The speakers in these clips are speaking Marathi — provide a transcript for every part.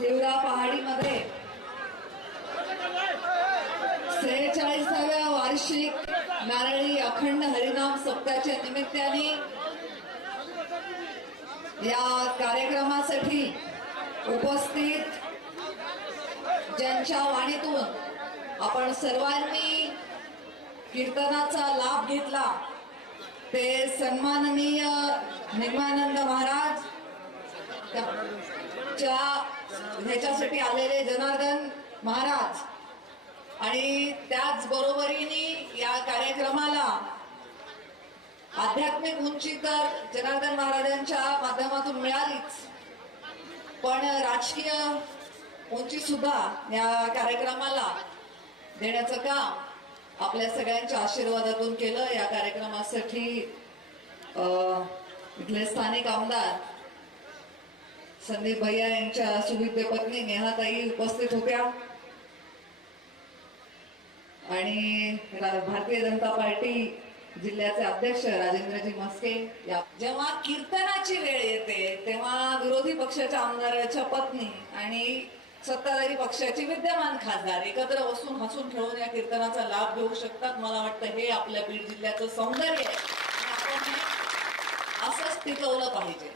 हिवरा पहाडीमध्ये सेहेचाळीसाव्या वार्षिक नारळी अखंड हरिनाम सप्ताहाच्या निमित्ताने या कार्यक्रमासाठी उपस्थित ज्यांच्या वाणीतून आपण सर्वांनी कीर्तनाचा लाभ घेतला ते सन्माननीय निर्मानंद महाराज च्या ह्याच्यासाठी आलेले जनार्दन महाराज आणि त्याच बरोबरीने या कार्यक्रमाला आध्यात्मिक उंची तर जनार्दन महाराजांच्या माध्यमातून मिळालीच. पण राजकीय उंची सुद्धा या कार्यक्रमाला देण्याचं काम आपल्या सगळ्यांच्या आशीर्वादातून केलं. या कार्यक्रमासाठी इथले स्थानिक आमदार संदीप भैया यांच्या सुविद्य पत्नी नेहाताई उपस्थित होत्या. आणि भारतीय जनता पार्टी जिल्ह्याचे अध्यक्ष राजेंद्रजी मस्के या जेव्हा कीर्तनाची वेळ येते तेव्हा विरोधी पक्षाच्या आमदाराच्या पत्नी आणि सत्ताधारी पक्षाचे विद्यमान खासदार एकत्र बसून हसून खेळून या कीर्तनाचा लाभ घेऊ शकतात. मला वाटतं हे आपल्या बीड जिल्ह्याचं सौंदर्य आहे. असंच टिकवलं पाहिजे.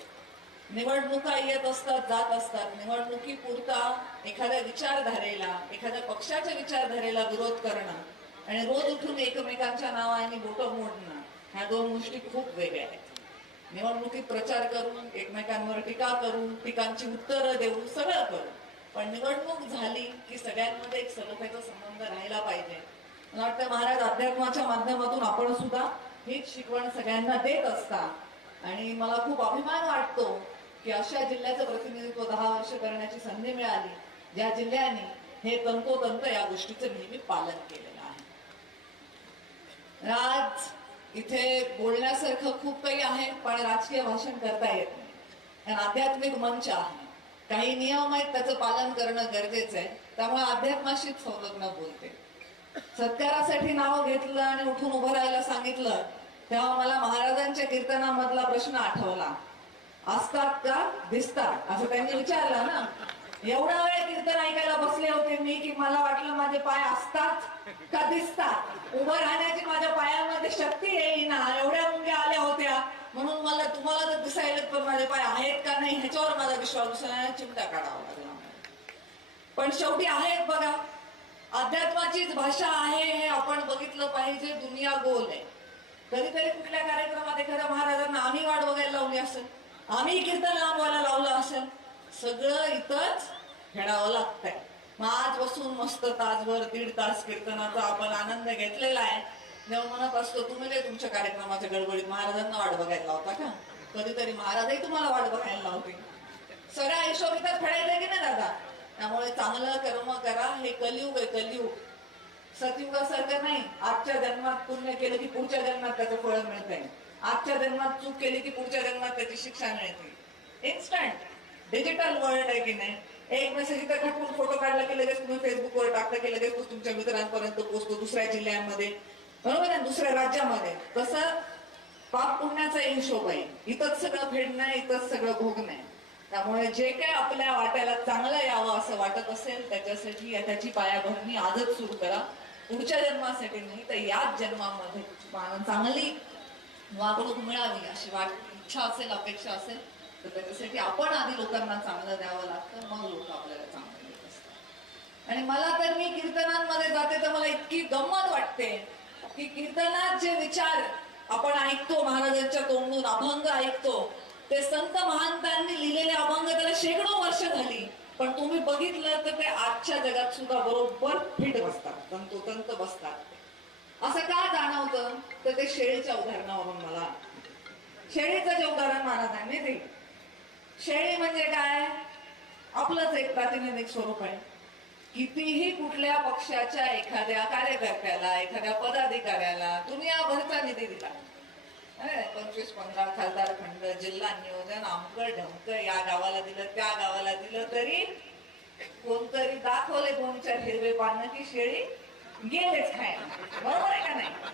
निवडणुका येत असतात जात असतात. निवडणुकी पुरता एखाद्या विचारधारेला एखाद्या पक्षाच्या विचारधारेला विरोध करणं आणि रोज उठून एकमेकांच्या नावाने बोटं मोडणं ह्या दोन गोष्टी खूप वेगळ्या आहेत. निवडणुकीत प्रचार करून एकमेकांवर टीका करून टीकांची उत्तरं देऊन सगळं करू पण निवडणूक झाली की सगळ्यांमध्ये एक सलोख्याचा संबंध राहिला पाहिजे. मला वाटतं महाराज अध्यात्माच्या माध्यमातून आपण सुद्धा हीच शिकवण सगळ्यांना देत असता. आणि मला खूप अभिमान वाटतो की अशा जिल्ह्याचं प्रतिनिधित्व दहा वर्ष करण्याची संधी मिळाली ज्या जिल्ह्याने हे तंतोतंत या गोष्टीचं नेहमी पालन केलेलं आहे. आज इथे बोलण्यासारखं खूप काही आहे पण राजकीय भाषण करता येत नाही. आध्यात्मिक मंच आहे. काही नियम आहेत त्याचं पालन करणं गरजेचं आहे. त्यामुळे अध्यात्माशीच संलग्न बोलते. सत्कारासाठी नाव घेतलं आणि उठून उभं राहायला सांगितलं तेव्हा मला महाराजांच्या कीर्तनामधला प्रश्न आठवला. असतात का? दिसतात. असं त्यांनी विचारलं ना. एवढा वेळ कीर्तन ऐकायला बसले होते मी की मला वाटलं माझे पाय असतात का दिसतात? उभं राहण्याची माझ्या पायामध्ये शक्ती येईना. एवढ्या मुंग्या आल्या होत्या. म्हणून मला तुम्हाला तर दिसायला पण माझे पाय आहेत का नाही ह्याच्यावर माझा विश्वास बसला चिंता काढावा लागला. पण शेवटी आहेत बघा. अध्यात्माचीच भाषा आहे हे आपण बघितलं पाहिजे. दुनिया गोल आहे. कधीतरी कुठल्या कार्यक्रमात एखाद्या महाराजांना आम्ही वाट बघायला लावली असेल. आम्ही कीर्तन लांबवायला लावलं असं. सगळं इथंच खेळावं लागतंय. मग आज बसून मस्त तासभर दीड तास कीर्तनाचा आपण आनंद घेतलेला आहे. देव म्हणत असतो तुम्ही ते तुमच्या कार्यक्रमाच्या गडबडीत महाराजांना वाट बघायला लावता का? कधीतरी महाराजही तुम्हाला वाट बघायला लावते सगळ्या हिशोब इथं फेडायचं की नाही दादा? त्यामुळे चांगलं कर्म करा हे कलियुग आहे कलियुग. सतयुगासारखं नाही आजच्या जन्मात पुण्य केलं की पुढच्या जन्मात त्याचं फळ मिळत आहे आजच्या जन्मात चूक केली की पुढच्या जन्मात त्याची शिक्षा मिळते. इन्स्टंट डिजिटल वर्ल्ड आहे की नाही? एक मेसेज इथे खटकून फोटो काढला की लगेच तुम्ही फेसबुकवर टाकता की लगेच तुमच्या मित्रांपर्यंत पोहोचतो दुसऱ्या जिल्ह्यांमध्ये. बरोबर आहे? दुसऱ्या राज्यामध्ये. तसं पाप पुण्याचा हिशोब आहे. इथंच सगळं फेडणं आहे इथंच सगळं भोगणं. आहे त्यामुळे जे काय आपल्या वाट्याला चांगलं यावं असं वाटत असेल त्याच्यासाठी त्याची पायाभरणी आजच सुरू करा. पुढच्या जन्मासाठी नाही तर याच जन्मामध्ये चांगली वागणूक मिळावी अशी वाट इच्छा असेल अपेक्षा असेल तर त्याच्यासाठी आपण आधी लोकांना चांगलं द्यावं लागतं मग लोक आपल्याला चांगलं देत असतात. आणि मला तर मी कीर्तनांमध्ये जाते तर मला इतकी गंमत वाटते की कीर्तनात जे विचार आपण ऐकतो महाराजांच्या तोंडून अभंग ऐकतो ते संत महांतांनी लिहिलेले अभंग त्याला शेकडो वर्ष झाली. पण तुम्ही बघितलं तर ते आजच्या जगात सुद्धा बरोबर फिट बसतात तंतोतंत बसतात. असं का जाणवतं? तर ते शेळीच्या उदाहरणावरून मला. शेळीचं जे उदाहरण महाराजांनी दिलं शेळी म्हणजे काय? आपलंच एक प्रातिनिधिक स्वरूप आहे. कितीही कुठल्या पक्षाच्या एखाद्या कार्यकर्त्याला एखाद्या पदाधिकाऱ्याला दुनियाभरचा निधी दिला. पंचवीस पंधरा खासदार खंड जिल्हा नियोजन अमकं ढमक या गावाला दिलं त्या गावाला दिलं तरी कोणतरी दाखवले दोन चार हिरवे पानं की शेळी गेलेच खायला. बरोबर आहे का नाही?